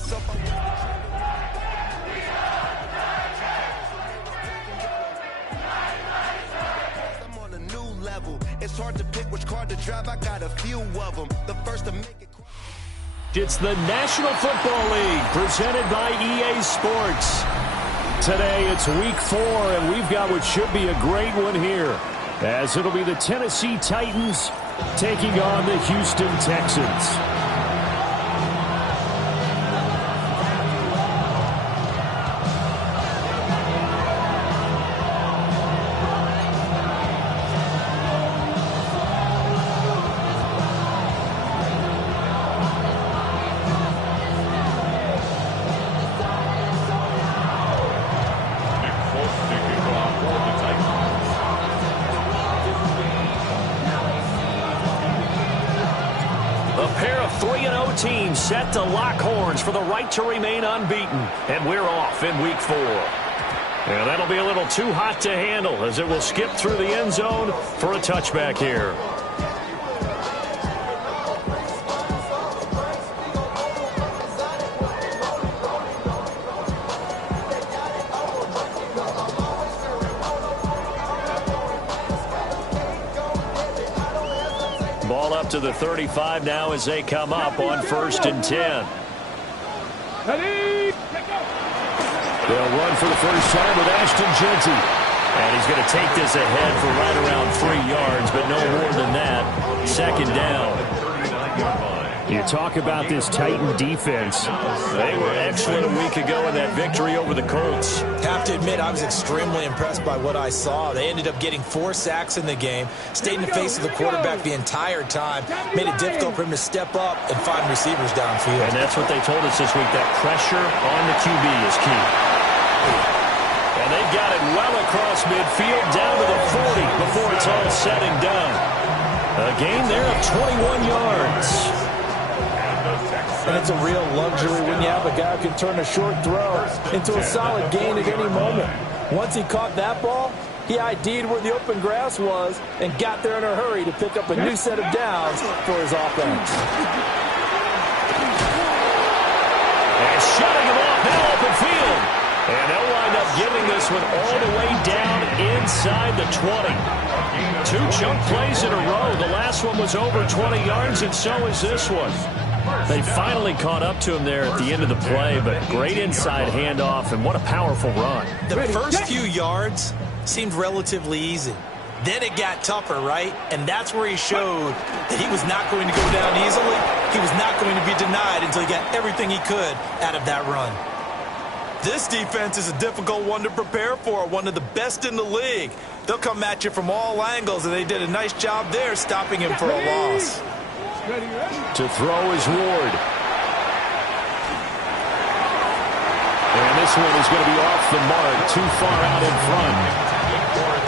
myself. I'm on a new level. It's hard to pick which car to drive. I got a few of them. The first to make it. It's the National Football League presented by EA Sports. Today it's week 4, and we've got what should be a great one here, as it'll be the Tennessee Titans taking on the Houston Texans. Team set to lock horns for the right to remain unbeaten, and we're off in week 4. And that'll be a little too hot to handle, as it will skip through the end zone for a touchback here. Ball up to the 35 now as they come up on 1st and 10. They'll run for the first time with Ashton Jeanty. And he's going to take this ahead for right around 3 yards, but no more than that. 2nd down. You talk about this Titan defense. They were excellent a week ago in that victory over the Colts. Have to admit, I was extremely impressed by what I saw. They ended up getting 4 sacks in the game, stayed in the face of the quarterback the entire time, made it difficult for him to step up and find receivers downfield. And that's what they told us this week, that pressure on the QB is key. And they've got it well across midfield, down to the 40 before it's all said and done. A gain there of 21 yards. And it's a real luxury when you have a guy who can turn a short throw into a solid gain at any moment. Once he caught that ball, he ID'd where the open grass was and got there in a hurry to pick up a new set of downs for his offense. And shutting him off now open field. And they'll wind up giving this one all the way down inside the 20. 2 chunk plays in a row. The last one was over 20 yards, and so is this one. They finally caught up to him there at the end of the play, but great inside handoff, and what a powerful run. The first few yards seemed relatively easy. Then it got tougher, right? And that's where he showed that he was not going to go down easily. He was not going to be denied until he got everything he could out of that run. This defense is a difficult one to prepare for, one of the best in the league. They'll come at you from all angles, and they did a nice job there stopping him for a loss. To throw is Ward. And this one is going to be off the mark, too far out in front.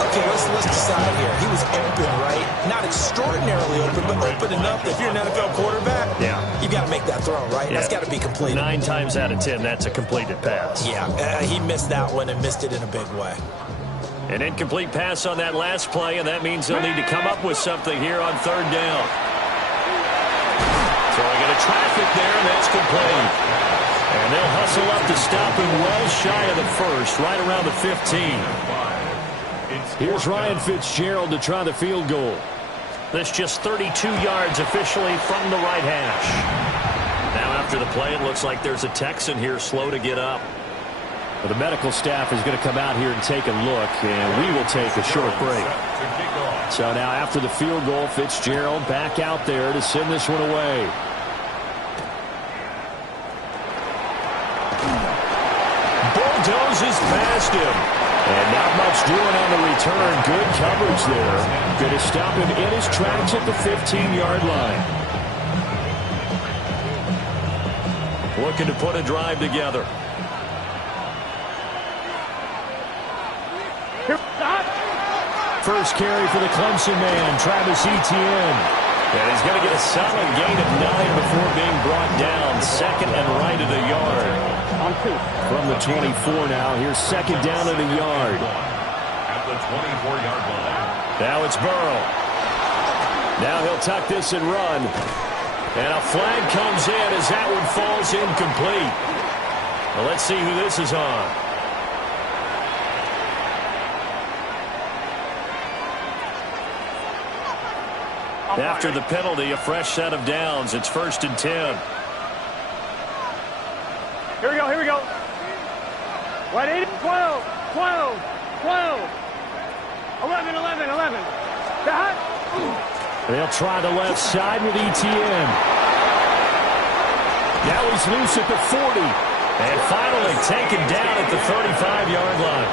Okay, let's decide here. He was open, right? Not extraordinarily open, but open enough that if you're an NFL quarterback, you got to make that throw, right? Yeah. That's got to be completed. 9 times out of 10, that's a completed pass. Yeah, he missed that one and missed it in a big way. An incomplete pass on that last play, and that means they'll need to come up with something here on 3rd down. Throwing into traffic there, and that's complete. And they'll hustle up to stop him well shy of the first, right around the 15. Here's Ryan Fitzgerald to try the field goal. That's just 32 yards officially from the right hash. Now after the play, it looks like there's a Texan here slow to get up. Well, the medical staff is going to come out here and take a look, and we will take a short break. So now after the field goal, Fitzgerald back out there to send this one away. Bulldozes past him. And not much doing on the return. Good coverage there. Going to stop him in his tracks at the 15-yard line. Looking to put a drive together. First carry for the Clemson man, Travis Etienne. And he's going to get a solid gain of 9 before being brought down. 2nd and right of the yard. From the 24 now, here's 2nd down at a yard. At the 24-yard line. Now it's Burrow. Now he'll tuck this and run. And a flag comes in as that one falls incomplete. Well, let's see who this is on. After the penalty, a fresh set of downs. It's 1st and 10. Here we go, here we go. 12, 12, 12. 11, 11, 11. They'll try the left side with ETN. Now he's loose at the 40. And finally taken down at the 35-yard line.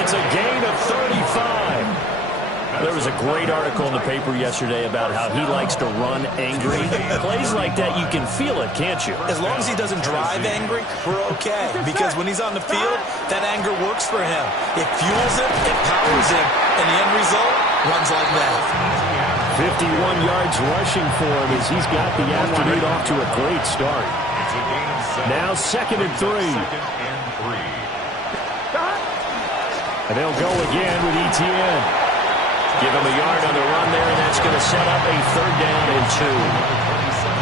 It's a gain of 35. There was a great article in the paper yesterday about how he likes to run angry. Plays like that, you can feel it, can't you? As long as he doesn't drive angry, we're okay. Because when he's on the field, that anger works for him. It fuels him, it powers him, and the end result runs like that. 51 yards rushing for him as he's got the afternoon off to a great start. Now 2nd and 3. And they'll go again with ETN. Give him a yard on the run there, and that's going to set up a 3rd down and 2.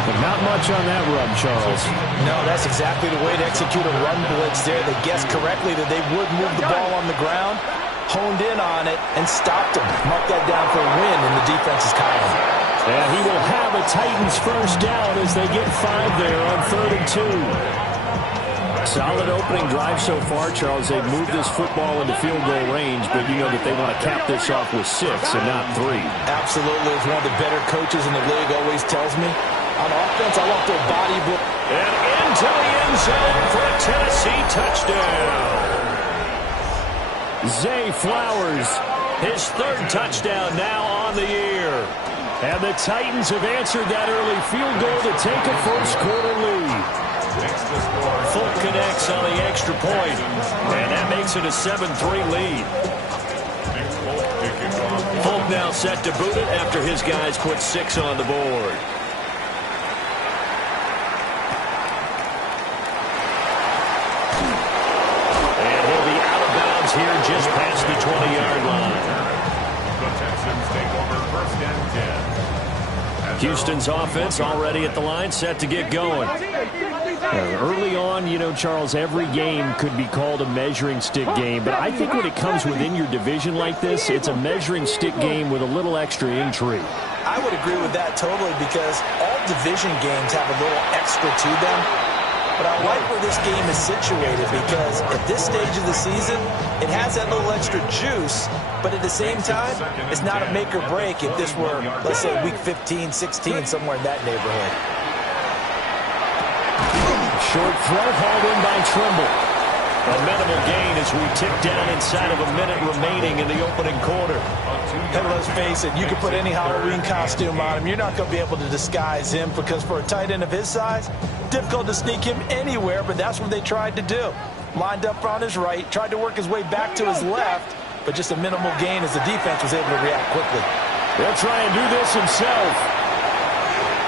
But not much on that run, Charles. No, that's exactly the way to execute a run blitz there. They guessed correctly that they would move the ball on the ground, honed in on it, and stopped him. Mark that down for a win in the defense's column. And he will have a Titans 1st down as they get 5 there on 3rd and 2. Solid opening drive so far, Charles. They've moved this football into field goal range, but you know that they want to cap this off with 6 and not 3. Absolutely. As one of the better coaches in the league always tells me, on offense, I want their body. And into the end zone for a Tennessee touchdown. Zay Flowers, his 3rd touchdown now on the year. And the Titans have answered that early field goal to take a first-quarter lead. Folk connects on the extra point, and that makes it a 7-3 lead. Folk now set to boot it after his guys put 6 on the board. And he'll be out of bounds here just past the 20-yard line. The Texans take over 1st and 10. Houston's offense already at the line, set to get going. Early on, you know, Charles, every game could be called a measuring stick game, but I think when it comes within your division like this, it's a measuring stick game with a little extra intrigue. I would agree with that totally because all division games have a little extra to them. But I like where this game is situated because at this stage of the season, it has that little extra juice, but at the same time, it's not a make or break if this were, let's say, week 15, 16, somewhere in that neighborhood. Short throw hauled in by Trimble. A minimal gain as we tick down inside of a minute remaining in the opening quarter. And let's face it, you can put any Halloween costume on him. You're not going to be able to disguise him because for a tight end of his size, difficult to sneak him anywhere, but that's what they tried to do. Lined up on his right, tried to work his way back to his left, but just a minimal gain as the defense was able to react quickly. He'll try and do this himself.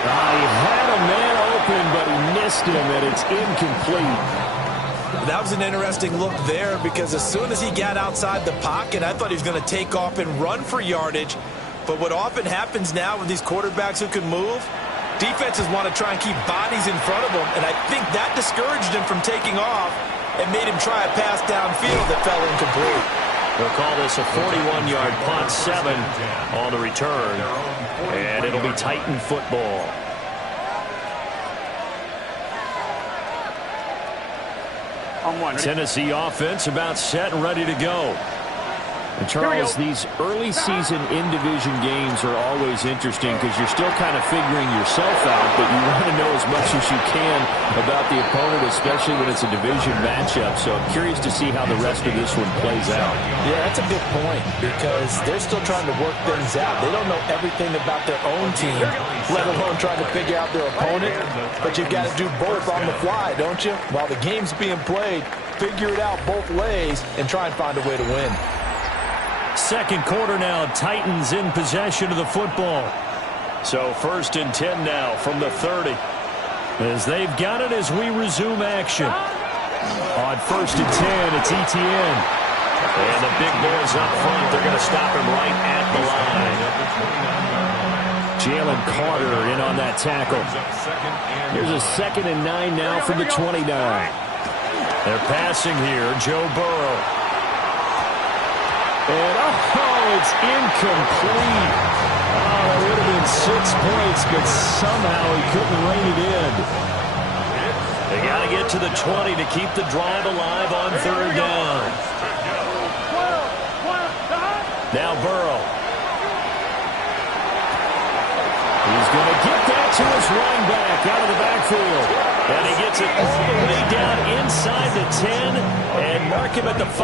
He had a man open, but he missed him, and it's incomplete. That was an interesting look there because as soon as he got outside the pocket, I thought he was going to take off and run for yardage. But what often happens now with these quarterbacks who can move, defenses want to try and keep bodies in front of them, and I think that discouraged him from taking off and made him try a pass downfield that fell incomplete. They'll call this a 41-yard punt, 7 on the return, and it'll be Titan football. Tennessee offense about set and ready to go. And Charles, these early season in-division games are always interesting because you're still kind of figuring yourself out, but you want to know as much as you can about the opponent, especially when it's a division matchup. So I'm curious to see how the rest of this one plays out. Yeah, that's a good point because they're still trying to work things out. They don't know everything about their own team, let alone trying to figure out their opponent. But you've got to do both on the fly, don't you? While the game's being played, figure it out both ways and try and find a way to win. Second quarter now, Titans in possession of the football. So 1st and 10 now from the 30. As they've got it as we resume action. On 1st and 10, it's ETN. And the big boys up front, they're going to stop him right at the line. Jalen Carter in on that tackle. Here's a 2nd and 9 now from the 29. They're passing here. Joe Burrow. And, it's incomplete. That would have been 6 points, but somehow he couldn't rein it in. They got to get to the 20 to keep the drive alive on 3rd down. Now Burrow. He's going to get that to his running back out of the backfield. And he gets it all the way down inside the 10 and mark him at the 5.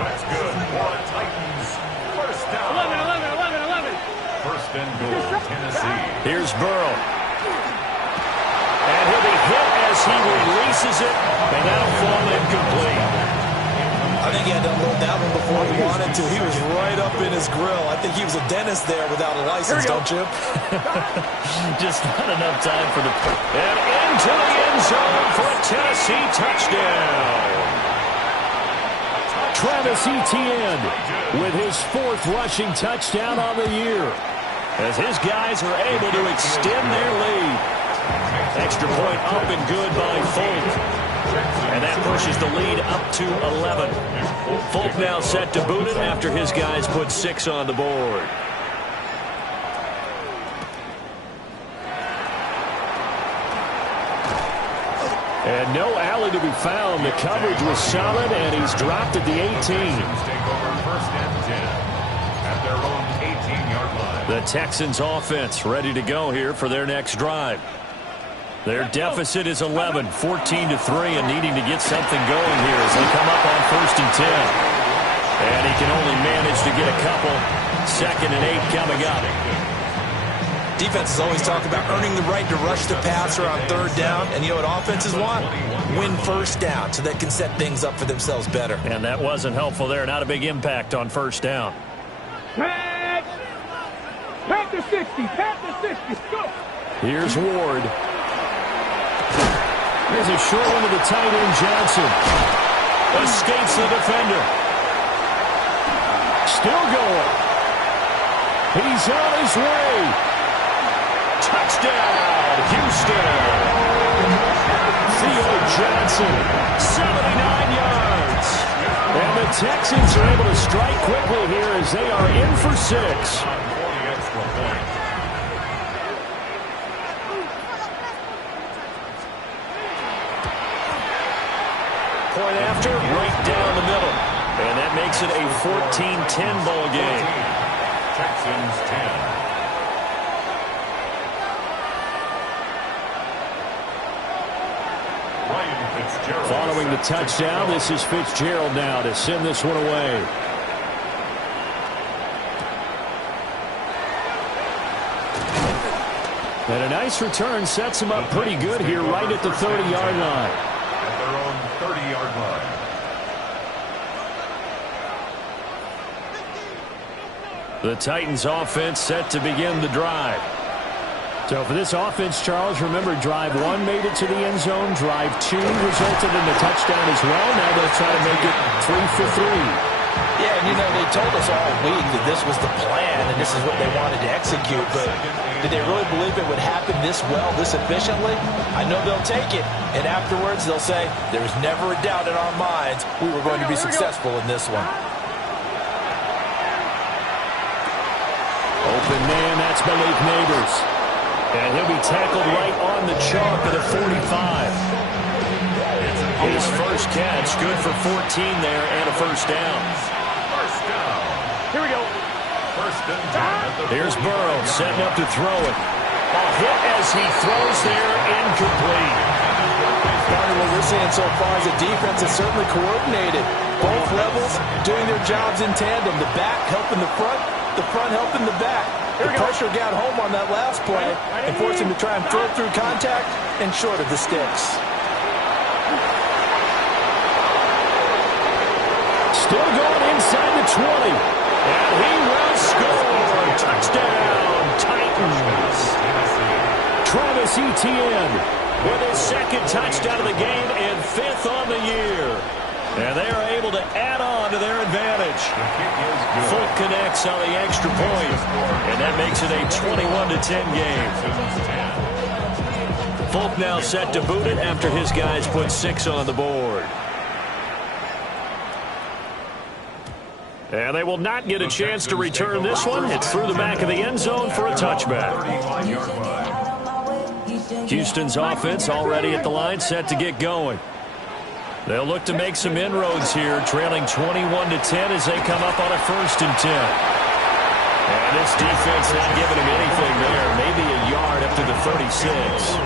That's good. Florida Titans. First down. 11. First and goal, Tennessee. Here's Burrow. And he'll be hit as he releases it. And that'll fall incomplete. I think he had to unload that one before he wanted to. He was right up in his grill. I think he was a dentist there without a license, don't you? Just not enough time for the... And into the end zone for a Tennessee touchdown. Travis Etienne with his 4th rushing touchdown on the year, as his guys are able to extend their lead. Extra point up and good by Folk. And that pushes the lead up to 11. Folk now set to boot it after his guys put 6 on the board. And no alley to be found. The coverage was solid, and he's dropped at the 18. Take over 1st and 10 at their own 18-yard line. The Texans offense ready to go here for their next drive. Their deficit is 11, 14-3, and needing to get something going here as they come up on 1st and 10. And he can only manage to get a couple. 2nd and 8 coming up. Defenses always talk about earning the right to rush the passer on 3rd down. And you know what offenses want? Win 1st down so they can set things up for themselves better. And that wasn't helpful there. Not a big impact on 1st down. Pat the 60. Go. Here's Ward. There's a short one to the tight end, Johnson. Escapes the defender. Still going. He's on his way. Touchdown, Houston. Theo Johnson, 79 yards. And the Texans are able to strike quickly here as they are in for 6. Point after, right down the middle. And that makes it a 14-10 ball game. Texans 10. Following the touchdown, this is Fitzgerald now to send this one away. And a nice return sets him up pretty good here right at the 30-yard line. At their own 30-yard line. The Titans offense set to begin the drive. So for this offense, Charles, remember, drive 1 made it to the end zone. Drive 2 resulted in the touchdown as well. Now they'll try to make it 3 for 3. Yeah, and you know, they told us all week that this was the plan and this is what they wanted to execute, but did they really believe it would happen this well, this efficiently? I know they'll take it, and afterwards they'll say, there was never a doubt in our minds we were going to be successful in this one. Open man, that's Malik Neighbors. And he'll be tackled right on the chalk of the 45. His first catch, good for 14 there and a 1st down. First down. Here we go. First and 10. Here's Burrow setting up to throw it. A hit as he throws there, incomplete. What we're seeing so far is the defense is certainly coordinated. Both levels doing their jobs in tandem. The back helping the front helping the back. The pressure got home on that last play and forced him to try and throw through contact and short of the sticks. Still going inside the 20. And he will score. Touchdown, Titans. Travis Etienne with his 2nd touchdown of the game and 5th on the year. And they are able to add on to their advantage. Fulk connects on the extra point, and that makes it a 21-10 game. Fulk now set to boot it after his guys put 6 on the board. And they will not get a chance to return this one. It's through the back of the end zone for a touchback. Houston's offense already at the line, set to get going. They'll look to make some inroads here, trailing 21-10 as they come up on a 1st and 10. And this defense not giving them anything there. Maybe a yard up to the 36.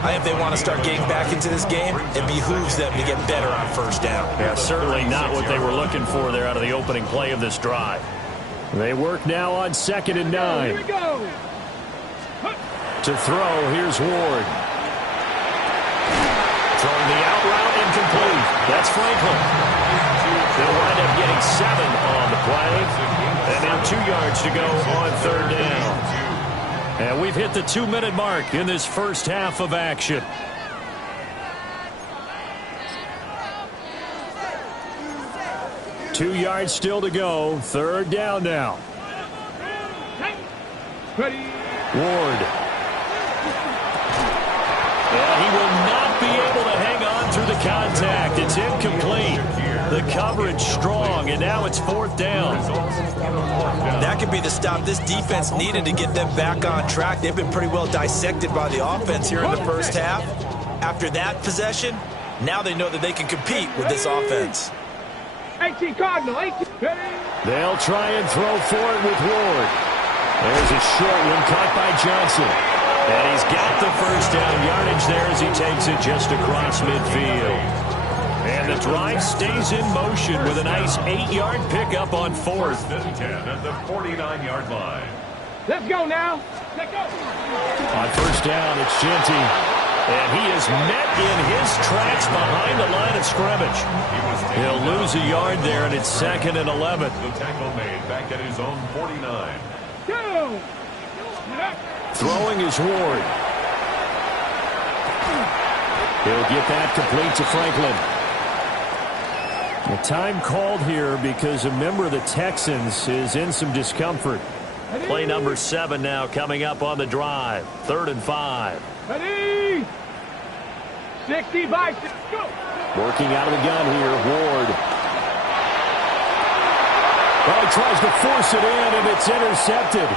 I think if they want to start getting back into this game, it behooves them to get better on 1st down. Yeah, certainly not what they were looking for there out of the opening play of this drive. They work now on 2nd and 9. Here we go. To throw, here's Ward. Throwing the out route, incomplete. That's Franklin. They'll wind up getting 7 on the play. And now 2 yards to go on 3rd down. And we've hit the 2-minute mark in this first half of action. Two yards still to go. 3rd down now. Ready. Ward. And he will not be able to hang on through the contact. It's incomplete. The coverage strong, and now it's 4th down. That could be the stop this defense needed to get them back on track. They've been pretty well dissected by the offense here in the first half. After that possession, now they know that they can compete with this offense. 18 Cardinal, 18. They'll try and throw for it with Ward. There's a short one caught by Johnson. And he's got the 1st down yardage there as he takes it just across midfield. And the drive stays in motion with a nice 8-yard pickup on 4th. 10 at the 49-yard line. Let's go now. Let's go. On 1st down, it's Genty. And he is met in his tracks behind the line of scrimmage. He'll lose a yard there, and it's 2nd and 11. The tackle made back at his own 49. Go. Throwing is Ward. He'll get that complete to Franklin. The time called here because a member of the Texans is in some discomfort. Play number 7 now coming up on the drive. 3rd and 5. Ready. 60 by 6. Go. Working out of the gun here, Ward. Oh, he tries to force it in, and it's intercepted.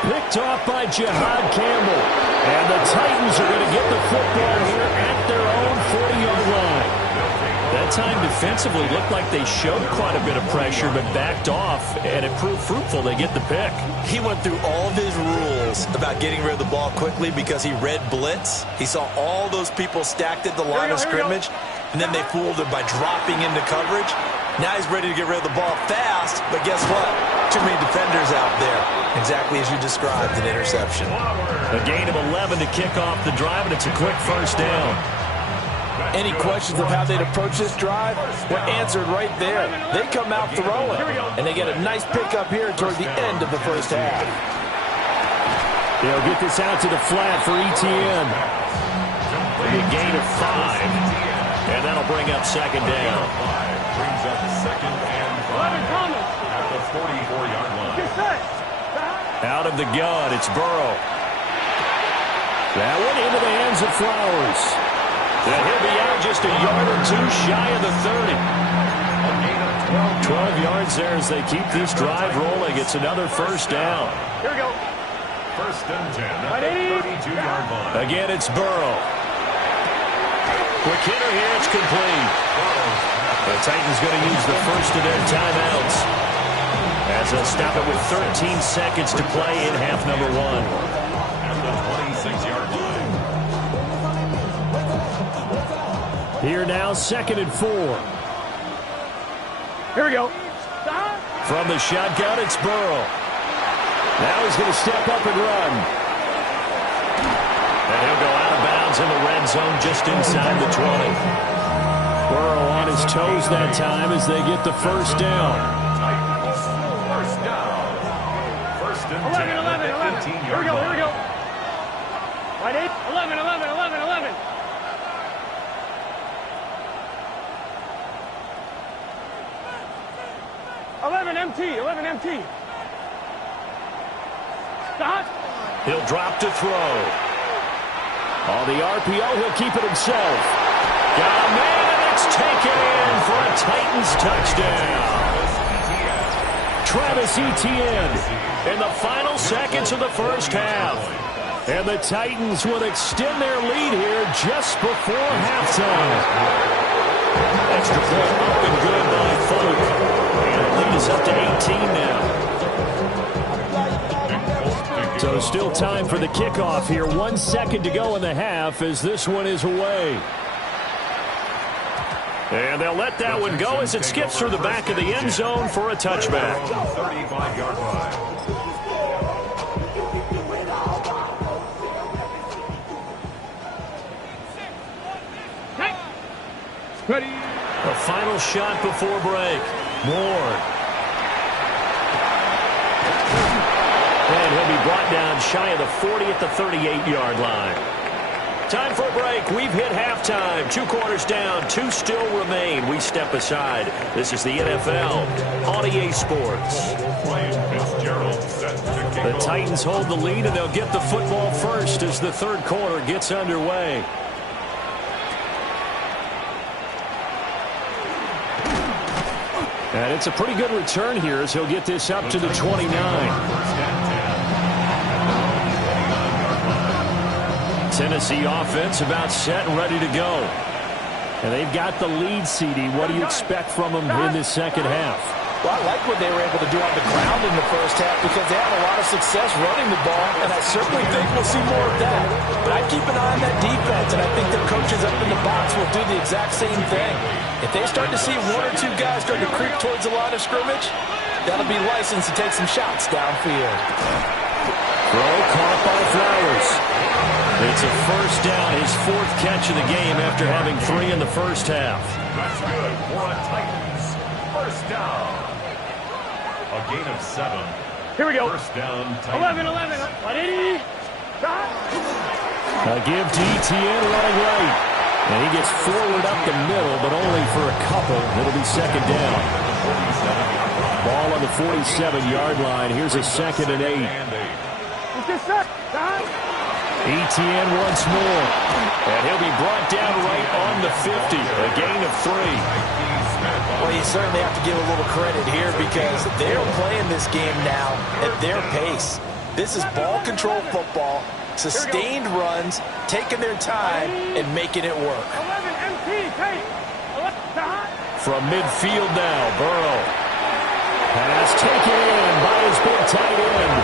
Picked off by Jihad Campbell. And the Titans are going to get the football here at their own 40-yard line. That time defensively looked like they showed quite a bit of pressure but backed off, and it proved fruitful. They get the pick. He went through all of his rules about getting rid of the ball quickly because he read blitz. He saw all those people stacked at the line of scrimmage, and then they fooled him by dropping into coverage. Now he's ready to get rid of the ball fast, but guess what? Too many defenders out there. Exactly as you described, an interception. A gain of 11 to kick off the drive, and it's a quick 1st down. Any questions of how they'd approach this drive were answered right there. They come out throwing, and they get a nice pickup here toward the end of the first half. They'll get this out to the flat for ETN. A gain of 5, and that'll bring up 2nd down. Brings up 2nd and 5 at the 44-yard line. Out of the gun, it's Burrow. That one into the hands of Flowers. And he'll be out just a yard or 2 shy of the 30. 12 yards there as they keep this drive rolling. It's another 1st down. Here we go. 1st and 10 at the 32-yard line. Again, it's Burrow. Quick hitter here, it's complete. The Titans going to use the first of their timeouts as they'll stop it with 13 seconds to play in half number 1. At the 26-yard line. Here now, 2nd and 4. Here we go. From the shotgun, it's Burrow. Now he's going to step up and run. And he'll go out of bounds in the red zone just inside the 20. Burrow on his toes that time as they get the 1st down. 1st down. 1st and 10 at the 18-yard line. Here we go, here we go. Right, 11, 11, 11, 11. MT. 11 MT. Stop. He'll drop to throw. On the RPO, he'll keep it himself. Got a man, and it's taken in for a Titans touchdown. Travis Etienne in the final seconds of the first half. And the Titans will extend their lead here just before halftime. Extra point up and good by Folk. And the lead is up to 18 now. So still time for the kickoff here. 1 second to go in the half as this one is away. And they'll let that one go as it skips through the back of the end zone for a touchback. 35-yard line. Ready. A final shot before break. Ward. And he'll be brought down shy of the 40 at the 38-yard line. Time for a break. We've hit halftime. 2 quarters down. 2 still remain. We step aside. This is the NFL on EA Sports. The Titans hold the lead, and they'll get the football first as the third quarter gets underway. And it's a pretty good return here as he'll get this up to the 29. Tennessee offense about set and ready to go. And they've got the lead, CD. What do you expect from them in this second half? Well, I like what they were able to do on the ground in the first half because they had a lot of success running the ball, and I certainly think we'll see more of that. But I keep an eye on that defense, and I think the coaches up in the box will do the exact same thing. If they start to see 1 or 2 guys start to creep towards the line of scrimmage, that'll be licensed to take some shots downfield. Throw caught by Flowers. It's a first down, his 4th catch of the game after having 3 in the first half. That's good for a Titans first down. A gain of 7. Here we go. First down, Titans. 11. Ready. Stop. A give to Etienne running right. And he gets forward up the middle, but only for a couple. It'll be second down. Ball on the 47-yard line. Here's a 2nd and 8. Etienne once more. And he'll be brought down right on the 50. A gain of 3. Well, you certainly have to give a little credit here because they're playing this game now at their pace. This is ball control football, sustained runs, taking their time, and making it work. 11 MT, take. From midfield now, Burrow. Pass taken in by his big tight end.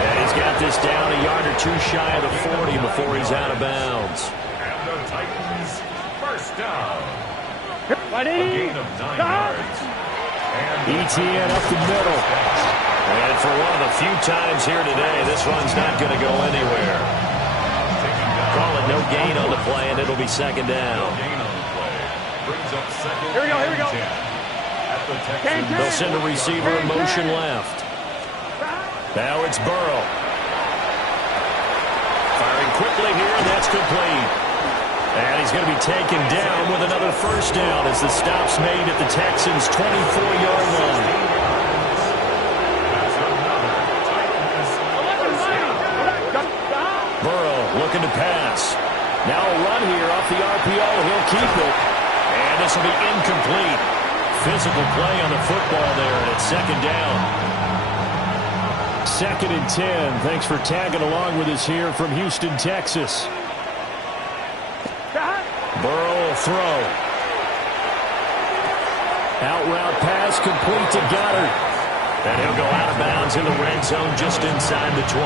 And he's got this down a yard or 2 shy of the 40 before he's out of bounds. And the Titans first down. A Ready. gain of 9 yards. Etienne up the middle. And for one of the few times here today, this one's not going to go anywhere. Call it no gain on the play, and it'll be second down. Gain on the play. Brings up second. Here we go. 10. At the Texans. They'll send a receiver in motion left. Now it's Burrow. Firing quickly here, and that's complete. And he's going to be taken down with another first down as the stop's made at the Texans' 24-yard line. Burrow looking to pass. Now a run here off the RPO. He'll keep it. And this will be incomplete. Physical play on the football there, and it's second down. 2nd and 10. Thanks for tagging along with us here from Houston, Texas. Burrow will throw. Out route pass complete to Goddard. And he'll go out of bounds in the red zone just inside the 20.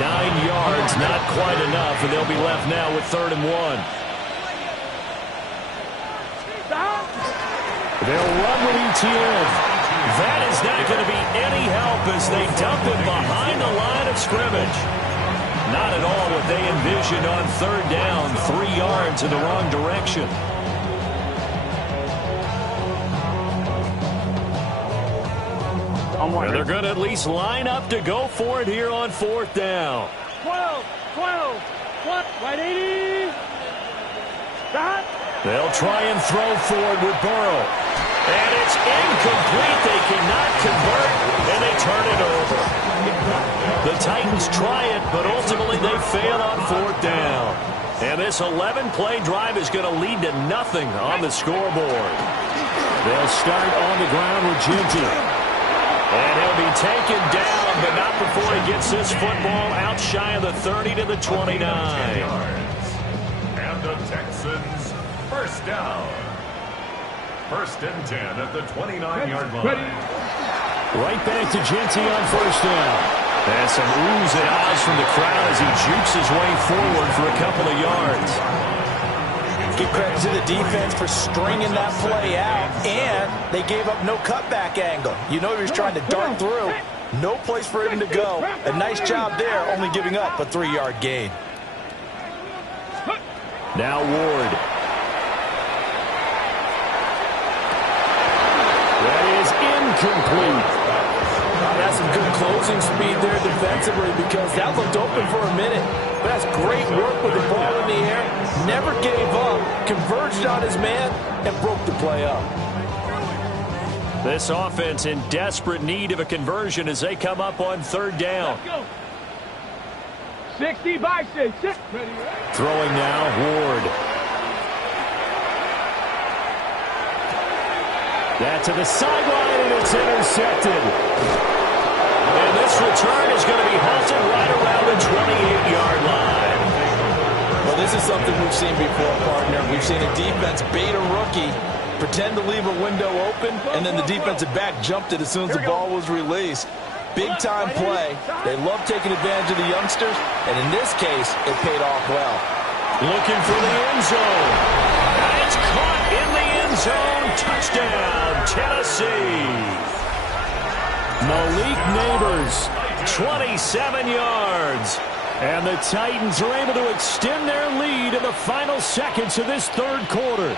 9 yards, not quite enough, and they'll be left now with 3rd and 1. They'll run with Etienne. That is not going to be any help as they dump him behind the line of scrimmage. Not at all what they envisioned on 3rd down, 3 yards in the wrong direction. And they're going to at least line up to go for it here on 4th down. 12. Right 80. Stop. They'll try and throw for it with Burrow. And it's incomplete. They cannot convert, and they turn it over. The Titans try it, but ultimately they fail on 4th down. And this 11-play drive is going to lead to nothing on the scoreboard. They'll start on the ground with Ginty. And he'll be taken down, but not before he gets this football out shy of the 30 to the 29. And the Texans, first down. 1st and 10 at the 29-yard line. Right back to Ginty on 1st down. And some oohs and ahs from the crowd as he jukes his way forward for a couple of yards. Give credit to the defense for stringing that play out, and they gave up no cutback angle. You know he was trying to dart through. No place for him to go. A nice job there, only giving up a 3-yard gain. Now Ward. That is incomplete. That's some good closing speed there defensively because that looked open for a minute. But that's great work with the ball in the air. Never gave up, converged on his man, and broke the play up. This offense in desperate need of a conversion as they come up on 3rd down. 60 by 6. Throwing now, Ward. That to the sideline, and it's intercepted. And this return is going to be halted right around the 28-yard line. Well, this is something we've seen before, partner. We've seen a defense bait a rookie, pretend to leave a window open, and then the defensive back jumped it as soon as the ball was released. Big-time play. They love taking advantage of the youngsters, and in this case, it paid off well. Looking for the end zone. And it's caught in the end zone. Touchdown, Tennessee. Malik Neighbors, 27 yards. And the Titans are able to extend their lead in the final seconds of this 3rd quarter.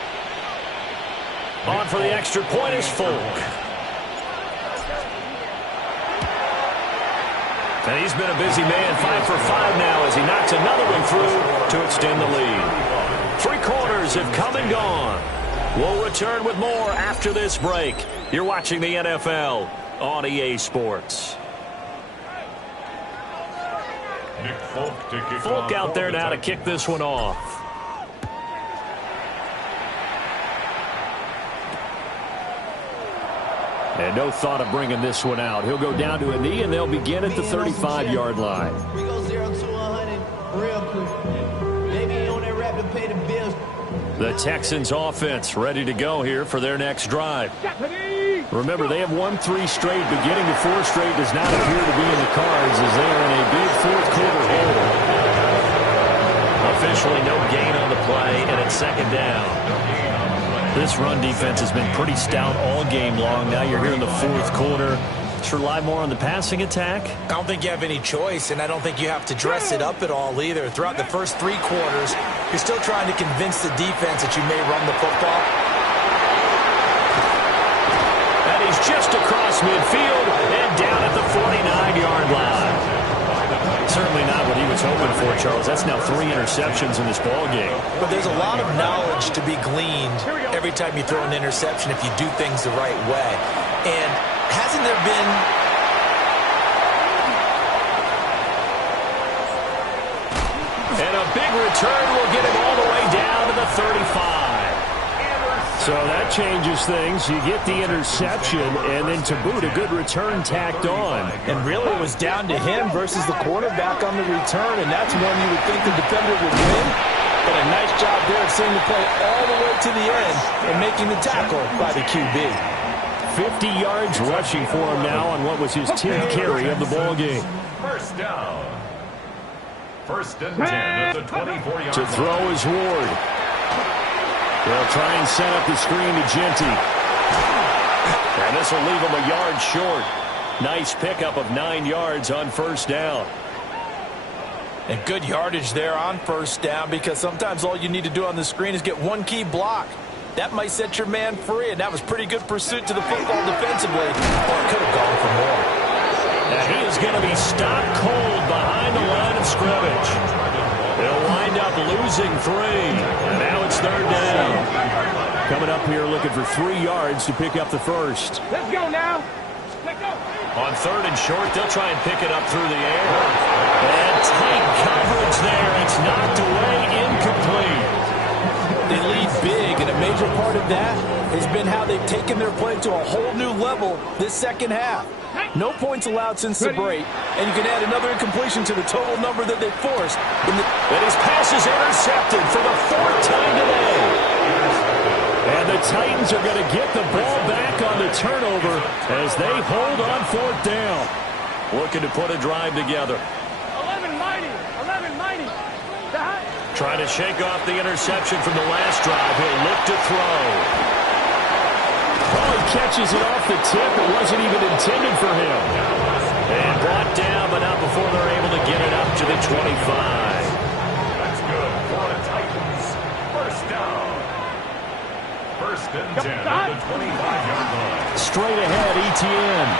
On for the extra point is Folk. And he's been a busy man, 5 for 5 now as he knocks another one through to extend the lead. 3 quarters have come and gone. We'll return with more after this break. You're watching the NFL on EA Sports. Nick Folk to kick Folk off out there the now to Texans. kick this one off. And no thought of bringing this one out. He'll go down to a knee, and they'll begin at the 35-yard line. We go 0 to 100 real quick. They be on that rap to pay the bills. The Texans offense ready to go here for their next drive. Remember, they have won 3 straight, but getting to 4 straight does not appear to be in the cards as they are in a big 4th quarter hole. Officially no gain on the play, and it's 2nd down. This run defense has been pretty stout all game long. Now you're here in the 4th quarter. Should rely more on the passing attack? I don't think you have any choice, and I don't think you have to dress it up at all either. Throughout the first 3 quarters, you're still trying to convince the defense that you may run the football. And he's just across midfield and down at the 49-yard line. Certainly not what he was hoping for, Charles. That's now 3 interceptions in this ballgame. But there's a lot of knowledge to be gleaned every time you throw an interception if you do things the right way. And hasn't there been and a big return will get him all the way down to the 35. So that changes things. You get the interception, and then to boot, a good return tacked on. And really it was down to him versus the quarterback on the return, and that's one you would think the defender would win. But a nice job there of seeing the play all the way to the end and making the tackle by the QB. 50 yards rushing for him now on what was his 10th carry of the ballgame. First down. 1st and 10 at the 24-yard line. To throw is Ward. They'll try and set up the screen to Ginty. And this will leave him a yard short. Nice pickup of 9 yards on 1st down. And good yardage there on 1st down because sometimes all you need to do on the screen is get one key block. That might set your man free, and that was pretty good pursuit to the football defensively. Or it could have gone for more. And he is going to be stopped cold behind the line of scrimmage. They'll wind up losing 3. And now it's 3rd down. Coming up here looking for 3 yards to pick up the first. Let's go now. Let's go. On 3rd and short, they'll try and pick it up through the air. And tight coverage there. It's knocked away, incomplete. They lead big, and a major part of that has been how they've taken their play to a whole new level this second half. No points allowed since the break, and you can add another incompletion to the total number that they forced. And his pass is intercepted for the 4th time today. And the Titans are going to get the ball back on the turnover as they hold on 4th down. Looking to put a drive together. 11 mighty. 11 mighty. Trying to shake off the interception from the last drive. He'll look to throw. Oh, he catches it off the tip. It wasn't even intended for him. And brought down, but not before they're able to get it up to the 25. That's good for the Titans. First down. 1st and 10 at the 25-yard line. Straight ahead, Etienne.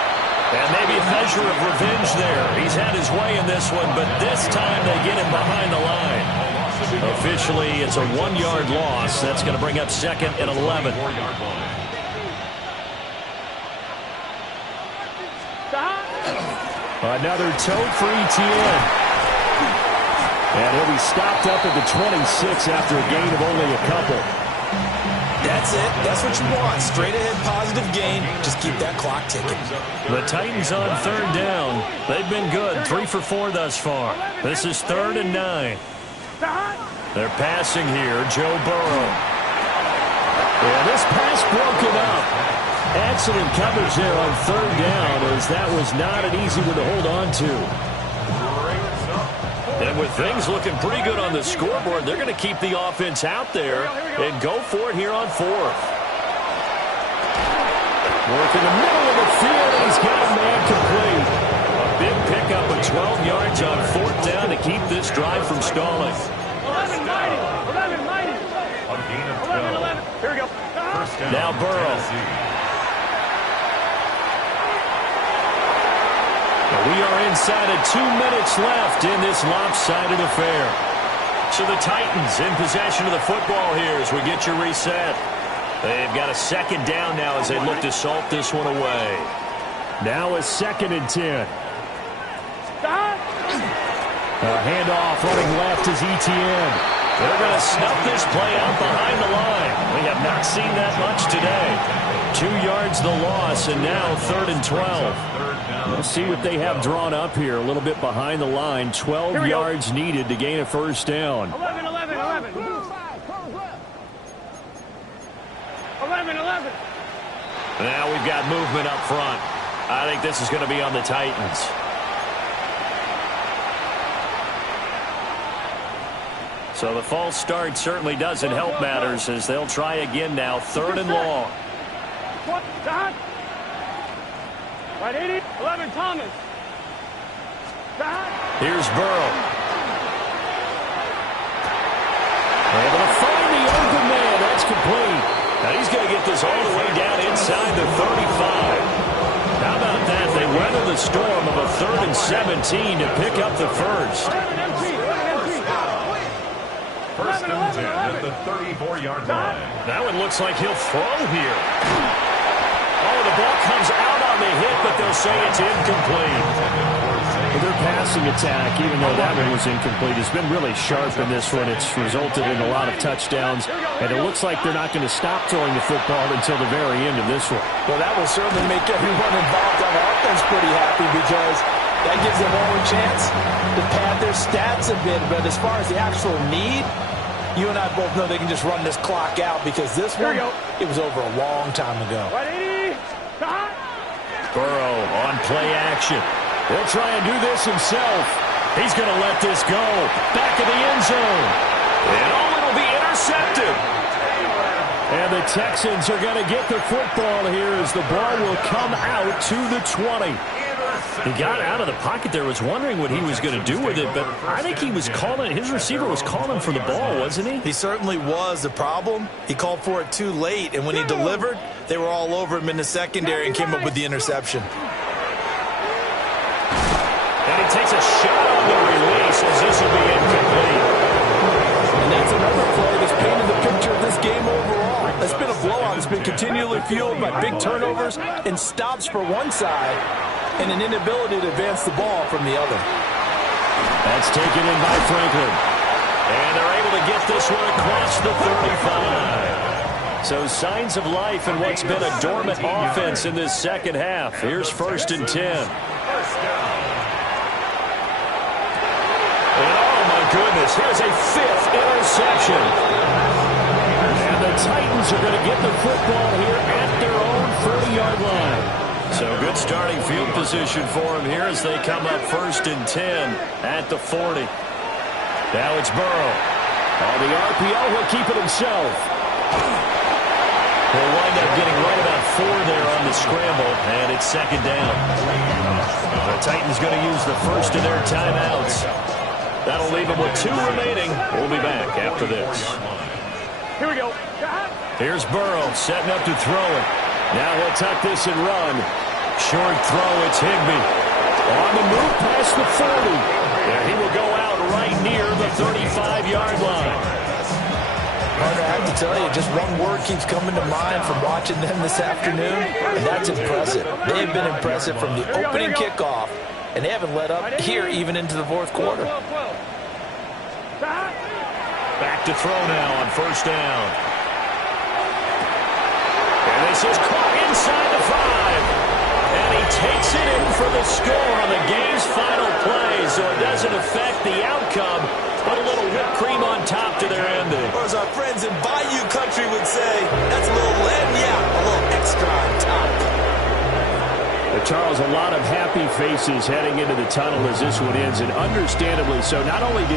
And maybe a measure of revenge there. He's had his way in this one, but this time they get him behind the line. Officially, it's a 1-yard loss. That's going to bring up 2nd and 11. Another tote for Etienne. And he'll be stopped up at the 26 after a gain of only a couple. That's it. That's what you want. Straight ahead positive gain. Just keep that clock ticking. The Titans on 3rd down. They've been good. 3 for 4 thus far. This is 3rd and 9. They're passing here. Joe Burrow. Yeah, this pass broken up. Excellent coverage there on 3rd down, as that was not an easy one to hold on to. And with things looking pretty good on the scoreboard, they're going to keep the offense out there and go for it here on 4th. Work in the middle of the field, and he's got a man complete. A big pickup of 12 yards on 4th down to keep this drive from stalling. 11 mighty. 11 mighty. A gain of 11, 12. 11. Here we go. First down, Now Burrow. Tennessee. We are inside of 2 minutes left in this lopsided affair. So the Titans in possession of the football here as we get you reset. They've got a 2nd down now as they look to salt this one away. Now a 2nd and 10. A handoff running left is Etienne. They're going to snuff this play out behind the line. We have not seen that much today. 2 yards the loss, and now 3rd and 12. Let's see what they have drawn up here. A little bit behind the line. 12 yards needed to gain a 1st down. 11, 11, 11. 11, 11. Now we've got movement up front. I think this is going to be on the Titans. So the false start certainly doesn't help matters as they'll try again now. 3rd and long. Right, 80. 11, Thomas. Here's Burrow. Able to find the open man. That's complete. Now he's going to get this all the way down inside the 35. How about that? They weather the storm of a 3rd and 17 to pick up the first. First and 10 at the 34-yard line. That one looks like he'll throw here. Oh, the ball comes out on the hit, but they'll say it's incomplete. Their passing attack, even though that one was incomplete, has been really sharp in this one. It's resulted in a lot of touchdowns, and it looks like they're not going to stop throwing the football until the very end of this one. Well, that will certainly make everyone involved on offense pretty happy because that gives them all a chance to pad their stats a bit. But as far as the actual need, you and I both know they can just run this clock out because this one, it was over a long time ago. Burrow on play action. He'll try and do this himself. He's going to let this go. Back of the end zone. And it'll be intercepted. And the Texans are going to get the football here as the ball will come out to the 20. He got out of the pocket there, was wondering what he was going to do with it, but I think he was calling, his receiver was calling for the ball, wasn't he? He certainly was. The problem, he called for it too late, and when he delivered, they were all over him in the secondary and came up with the interception. And he takes a shot on the release as this will be incomplete. And that's another play that's painted the picture of this game overall. That's been a It's been continually fueled by big turnovers and stops for one side and an inability to advance the ball from the other. That's taken in by Franklin. And they're able to get this one across the 35. So signs of life in what's been a dormant offense in this second half. Here's 1st and 10. And oh my goodness, here's a 5th interception. And the Titans are going to get the football here at their own 40-yard line. So good starting field position for them here as they come up 1st and 10 at the 40. Now it's Burrow. On the RPO, he'll keep it himself. He'll wind up getting right about 4 there on the scramble, and it's 2nd down. The Titans going to use the first of their timeouts. That'll leave them with 2 remaining. We'll be back after this. Here we go. Here's Burrow setting up to throw it. Now he'll tuck this and run. Short throw, it's Higbee. On the move past the 40. And he will go out right near the 35-yard line. Partner, I have to tell you, just one word keeps coming to mind from watching them this afternoon, and that's impressive. They've been impressive from the opening kickoff, and they haven't let up here even into the 4th quarter. Back to throw now on 1st down. And this is caught inside the 5. And he takes it in for the score on the game's final play, so it doesn't affect the outcome, but a little whipped cream on top to their ending. Or as our friends in Bayou Country would say, that's a little a little extra on top. But Charles, a lot of happy faces heading into the tunnel as this one ends, and understandably so. Not only did